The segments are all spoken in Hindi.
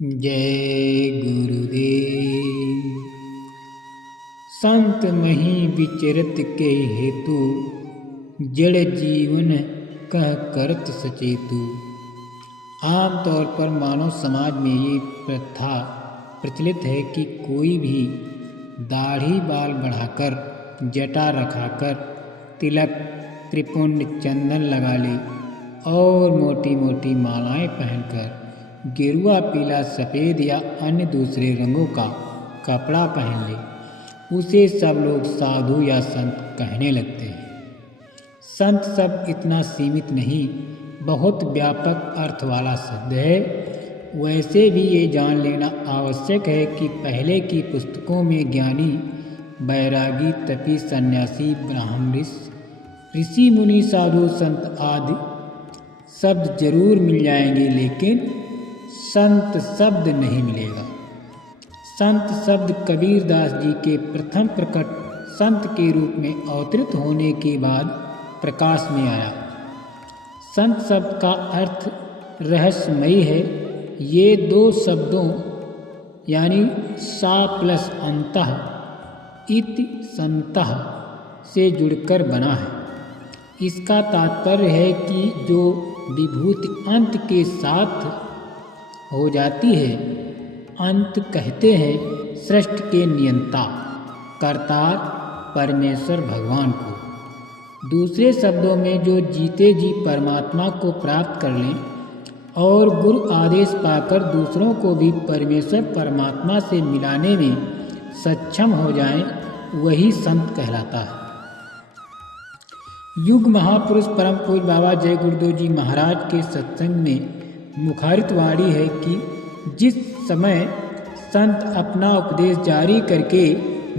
जय गुरुदेव। संत मही विचरत के हेतु, जड़ जीवन कह करत सचेतु। आम तौर पर मानव समाज में ये प्रथा प्रचलित है कि कोई भी दाढ़ी बाल बढ़ाकर, जटा रखाकर, तिलक त्रिपुंड चंदन लगा ले और मोटी मोटी मालाएं पहनकर गेरुआ पीला सफ़ेद या अन्य दूसरे रंगों का कपड़ा पहन ले, उसे सब लोग साधु या संत कहने लगते हैं। संत शब्द इतना सीमित नहीं, बहुत व्यापक अर्थ वाला शब्द है। वैसे भी ये जान लेना आवश्यक है कि पहले की पुस्तकों में ज्ञानी, बैरागी, तपी, सन्यासी, ब्राह्मण, ऋषि, मुनि, साधु, संत आदि शब्द जरूर मिल जाएंगे, लेकिन संत शब्द नहीं मिलेगा। संत शब्द कबीर दास जी के प्रथम प्रकट संत के रूप में अवतरित होने के बाद प्रकाश में आया। संत शब्द का अर्थ रहस्यमयी है। ये दो शब्दों यानी सा प्लस अंतः इति संतः से जुड़कर बना है। इसका तात्पर्य है कि जो विभूति अंत के साथ हो जाती है, अंत कहते हैं सृष्टि के नियंता, कर्तार परमेश्वर भगवान को। दूसरे शब्दों में जो जीते जी परमात्मा को प्राप्त कर लें और गुरु आदेश पाकर दूसरों को भी परमेश्वर परमात्मा से मिलाने में सक्षम हो जाएं, वही संत कहलाता है। युग महापुरुष परम पूज्य बाबा जय गुरुदेव जी महाराज के सत्संग में मुखारित वाणी है कि जिस समय संत अपना उपदेश जारी करके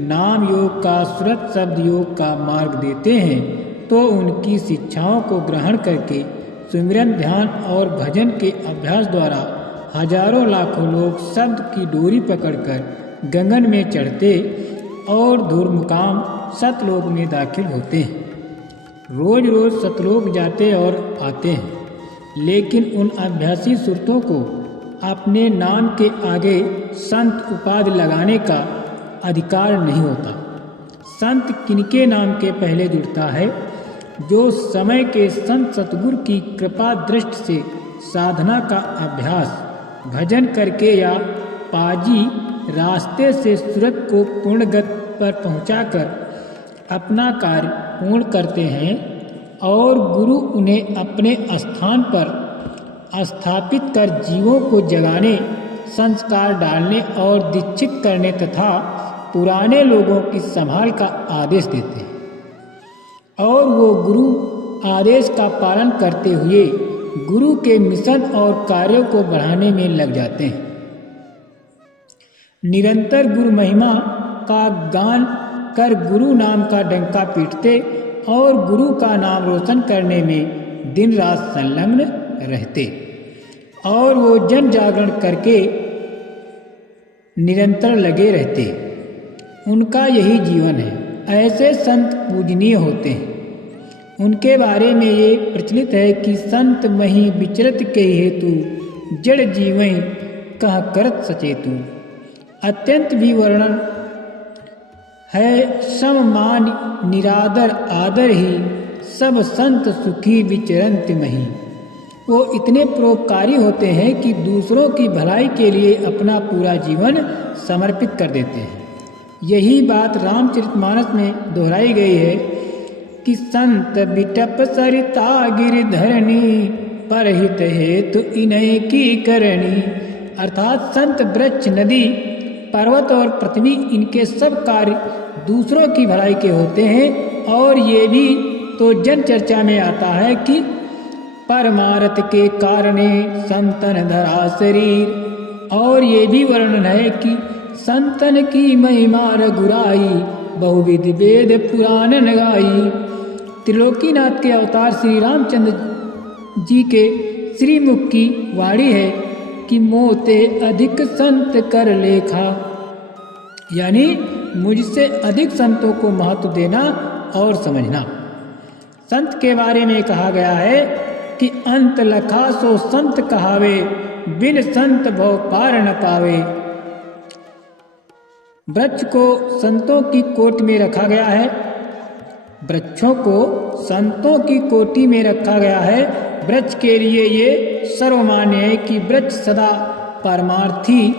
नाम योग का, सुरत शब्द योग का मार्ग देते हैं, तो उनकी शिक्षाओं को ग्रहण करके सुमिरन, ध्यान और भजन के अभ्यास द्वारा हजारों लाखों लोग शब्द की डोरी पकड़कर गगन में चढ़ते और धूर्मुकाम सतलोक में दाखिल होते हैं। रोज रोज सतलोक जाते और आते हैं, लेकिन उन अभ्यासी सुरतों को अपने नाम के आगे संत उपाधि लगाने का अधिकार नहीं होता। संत किनके नाम के पहले जुड़ता है? जो समय के संत सतगुरु की कृपा दृष्टि से साधना का अभ्यास भजन करके या पाजी रास्ते से सूरत को पूर्ण गति पर पहुंचाकर अपना कार्य पूर्ण करते हैं और गुरु उन्हें अपने स्थान पर स्थापित कर जीवों को जगाने, संस्कार डालने और दीक्षित करने तथा पुराने लोगों की संभाल का आदेश देते हैं और वो गुरु आदेश का पालन करते हुए गुरु के मिशन और कार्यों को बढ़ाने में लग जाते हैं। निरंतर गुरु महिमा का गान कर गुरु नाम का डंका पीटते और गुरु का नाम रोशन करने में दिन रात संलग्न रहते और वो जन जागरण करके निरंतर लगे रहते। उनका यही जीवन है। ऐसे संत पूजनीय होते हैं। उनके बारे में ये प्रचलित है कि संत मही विचरत के हेतु, जड़ जीवन कह करत सचेतु। अत्यंत भी वर्णन है सममान निरादर आदर ही, सब संत सुखी विचरंत मही। वो इतने परोपकारी होते हैं कि दूसरों की भलाई के लिए अपना पूरा जीवन समर्पित कर देते हैं। यही बात रामचरितमानस में दोहराई गई है कि संत बिटप सरिता गिरधरणी, परहित हेतु इन्हीं की करणी। अर्थात संत, वृक्ष, नदी, पर्वत और पृथ्वी, इनके सब कार्य दूसरों की भलाई के होते हैं। और ये भी तो जन चर्चा में आता है कि परमारथ के कारणे संतन धरा शरीर। और ये भी वर्णन है कि संतन की महिमा रघुराई, बहुविध वेद पुराण गाई। त्रिलोकीनाथ के अवतार श्री रामचंद्र जी के श्रीमुख की वाणी है कि मोते अधिक संत कर लेखा, यानी मुझसे अधिक संतों को महत्व देना और समझना। संत के बारे में कहा गया है कि अंत लखा सो संत कहावे, बिन संत भव पार न पावे। वृक्ष को संतों की कोटि में रखा गया है, वृक्षों को संतों की कोटि में रखा गया है। वृक्ष के लिए ये सर्वमान्य है कि वृक्ष सदा परमार्थी,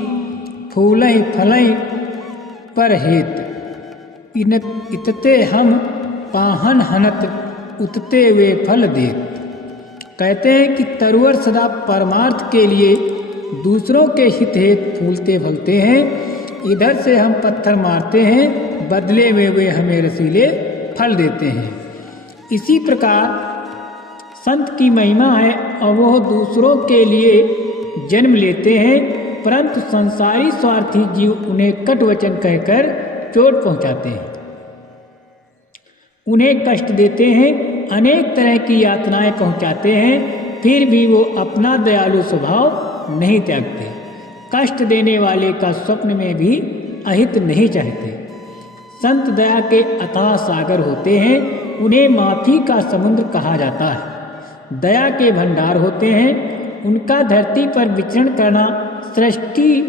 फूलय फलय परहेत। इतते हम पाहन हनत उतते वे फल देत। कहते हैं कि तरुवर सदा परमार्थ के लिए दूसरों के हित हेतु फूलते फलते हैं। इधर से हम पत्थर मारते हैं, बदले में वे हमें रसीले फल देते हैं। इसी प्रकार संत की महिमा है और वह दूसरों के लिए जन्म लेते हैं, परंतु संसारी स्वार्थी जीव उन्हें कट वचन कहकर चोट पहुंचाते हैं, उन्हें कष्ट देते हैं, अनेक तरह की यातनाएं पहुंचाते हैं, फिर भी वो अपना दयालु स्वभाव नहीं त्यागते। कष्ट देने वाले का स्वप्न में भी अहित नहीं चाहते। संत दया के अथाह सागर होते हैं, उन्हें माफी का समुद्र कहा जाता है। दया के भंडार होते हैं, उनका धरती पर विचरण करना सृष्टि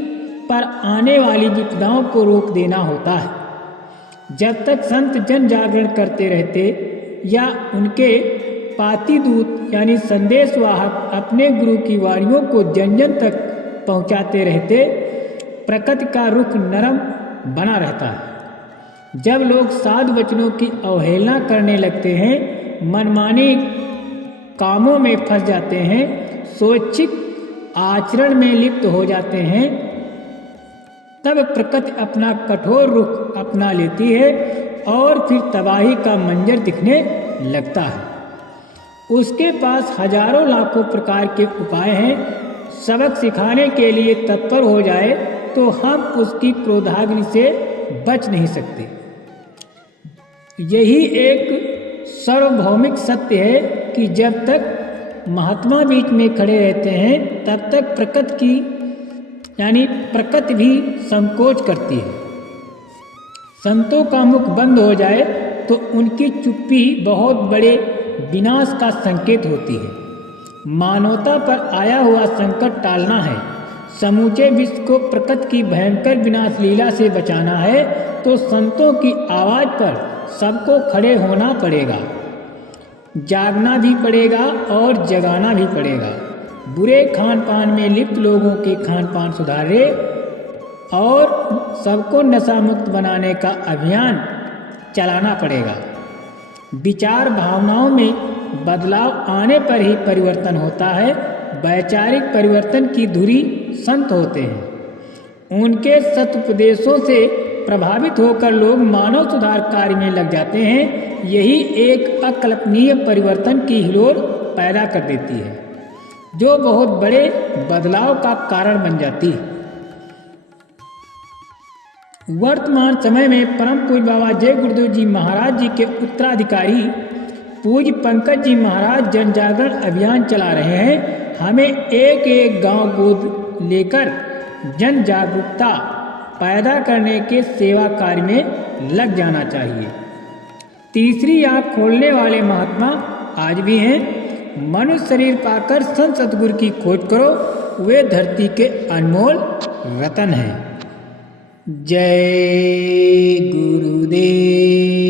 पर आने वाली विपदाओं को रोक देना होता है। जब तक संत जन जागरण करते रहते या उनके पातिदूत यानी संदेशवाहक अपने गुरु की वाणियों को जन जन तक पहुंचाते रहते, प्रकृति का रुख नरम बना रहता है। जब लोग साधु वचनों की अवहेलना करने लगते हैं, मनमानी कामों में फंस जाते हैं, स्वैच्छिक आचरण में लिप्त हो जाते हैं, तब प्रकृति अपना कठोर रुख अपना लेती है और फिर तबाही का मंजर दिखने लगता है। उसके पास हजारों लाखों प्रकार के उपाय हैं। सबक सिखाने के लिए तत्पर हो जाए तो हम उसकी क्रोधाग्नि से बच नहीं सकते। यही एक सार्वभौमिक सत्य है कि जब तक महात्मा बीच में खड़े रहते हैं तब तक प्रकृति भी संकोच करती है। संतों का मुख बंद हो जाए तो उनकी चुप्पी बहुत बड़े विनाश का संकेत होती है। मानवता पर आया हुआ संकट टालना है, समूचे विश्व को प्रकृति की भयंकर विनाश लीला से बचाना है, तो संतों की आवाज पर सबको खड़े होना पड़ेगा, जागना भी पड़ेगा और जगाना भी पड़ेगा। बुरे खान पान में लिप्त लोगों के खान पान सुधारे और सबको नशा मुक्त बनाने का अभियान चलाना पड़ेगा। विचार भावनाओं में बदलाव आने पर ही परिवर्तन होता है। वैचारिक परिवर्तन की धुरी संत होते हैं। उनके सत्उपदेशों से प्रभावित होकर लोग मानव सुधार कार्य में लग जाते हैं। यही एक अकल्पनीय परिवर्तन की हिलोर पैदा कर देती है, जो बहुत बड़े बदलाव का कारण बन जाती है। वर्तमान समय में परम पूज्य बाबा जय गुरुदेव जी महाराज जी के उत्तराधिकारी पूज्य पंकज जी महाराज जन जागरण अभियान चला रहे हैं। हमें एक एक गांव गोद लेकर जन जागरूकता पैदा करने के सेवा कार्य में लग जाना चाहिए। तीसरी आंख खोलने वाले महात्मा आज भी हैं। मनुष्य शरीर पाकर संत सतगुरु की खोज करो, वे धरती के अनमोल रतन हैं। जय गुरुदेव।